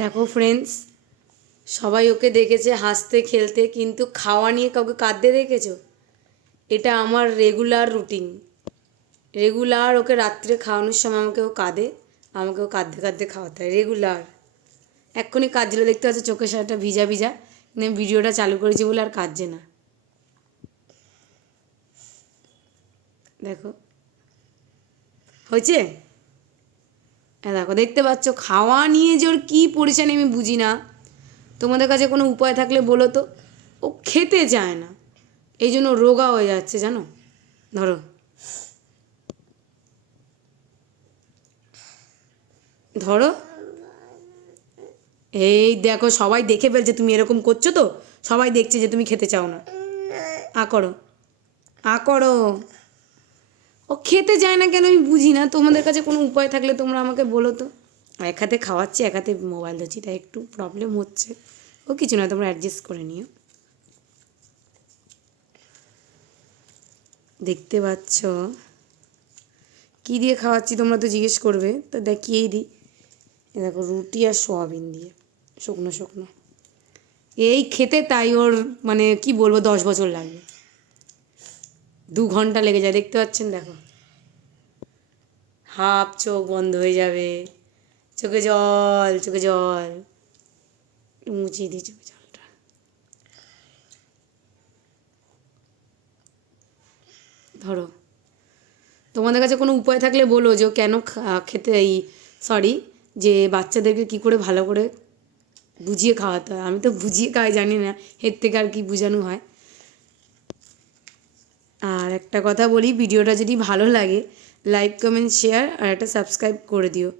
দেখো ফ্রেন্ডস, সবাই ওকে দেখেছে হাসতে খেলতে, কিন্তু খাওয়া নিয়ে কাউকে কাঁদতে দেখেছো? এটা আমার রেগুলার রুটিন। রেগুলার ওকে রাত্রে খাওয়ানোর সময় আমাকেও কাঁদে, আমাকেও কাঁদতে কাঁদতে খাওয়াতে হয় রেগুলার। এক্ষুনি কাঁদছিল, দেখতে পাচ্ছ চোখের সামনেটা ভিজা ভিজা, কিন্তু আমি ভিডিওটা চালু করেছি বলে আর কাঁদছে না। দেখো হয়েছে। হ্যাঁ দেখো, দেখতে পাচ্ছ খাওয়া নিয়ে যে ওর কী পরিচালনা আমি বুঝি না। তোমাদের কাছে কোনো উপায় থাকলে বলো তো। ও খেতে চায় না, এই জন্য রোগা হয়ে যাচ্ছে জানো। ধরো ধরো, এই দেখো সবাই দেখে ফেলছে তুমি এরকম করছো, তো সবাই দেখছে যে তুমি খেতে চাও না। আ করো, আ করো। ও খেতে চায় না কেন আমি বুঝি না। তোমাদের কাছে কোনো উপায় থাকলে তোমরা আমাকে বলো তো। এক হাতে খাওয়াচ্ছি, এক হাতে মোবাইল ধরছি, তাই একটু প্রবলেম হচ্ছে। ও কিছু না, তোমরা অ্যাডজাস্ট করে নিও। দেখতে পাচ্ছ কী দিয়ে খাওয়াচ্ছি, তোমরা তো জিজ্ঞেস করবে, তো দেখিয়েই দিই। এ দেখো রুটি আর সোয়াবিন দিয়ে, শুকনো শুকনো। এই খেতে তাই ওর মানে কি বলবো, 10 বছর লাগবে, 2 ঘন্টা লেগে যায়। দেখতে পাচ্ছেন দেখো, হাফ চোখ বন্ধ হয়ে যাবে, চোখে জল, চোখে জল। মুছিয়ে দিই চোখে জলটা। ধরো, তোমাদের কাছে কোনো উপায় থাকলে বলো যে ও কেন খেতে এই সরি, যে বাচ্চাদেরকে কি করে ভালো করে বুঝিয়ে খাওয়াতে হয়। আমি তো বুঝিয়ে খাওয়াই জানি না, এর থেকে আর কি বোঝানো হয়। আর একটা কথা বলি, ভিডিওটা যদি ভালো লাগে লাইক কমেন্ট শেয়ার আর একটা সাবস্ক্রাইব করে দিও।